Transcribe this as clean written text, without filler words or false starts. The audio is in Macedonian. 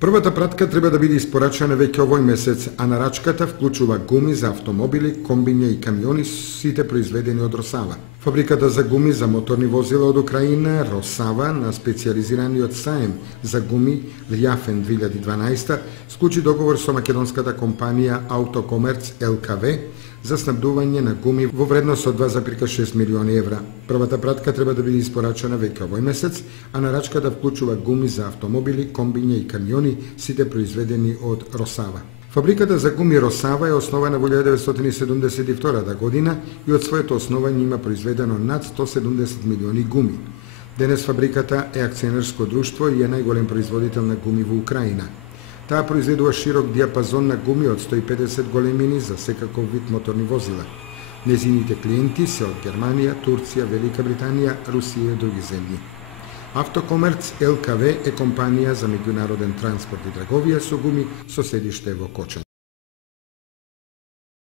Првата пратка треба да биде испорачана веќе овој месец, а нарачката вклучува гуми за автомобили, комбиња и камиони, сите произведени од Росава. Фабриката за гуми за моторни возила од Украина, Росава, на специјализираниот саем за гуми Лјафен 2012, склучи договор со македонската компанија Автокомерц ЛКВ за снабдување на гуми во вредност од 2,6 милиони евра. Првата пратка треба да биде испорачана веќе овој месец, а нарачката вклучува гуми за автомобили, комбиња и камиони, сите произведени од Росава. Фабриката за гуми Росава е основана во 1972 година и од своето основање има произведено над 170 милиони гуми. Денес фабриката е акционерско друштво и е најголем производител на гуми во Украина. Таа произведува широк диапазон на гуми од 150 големини за секаков вид моторни возила. Незините клиенти се од Германија, Турција, Велика Британија, Русија и други земји. Автокомерц ЛКВ е компанија за меѓународен транспорт и трговија со гуми со седиште во Кочан.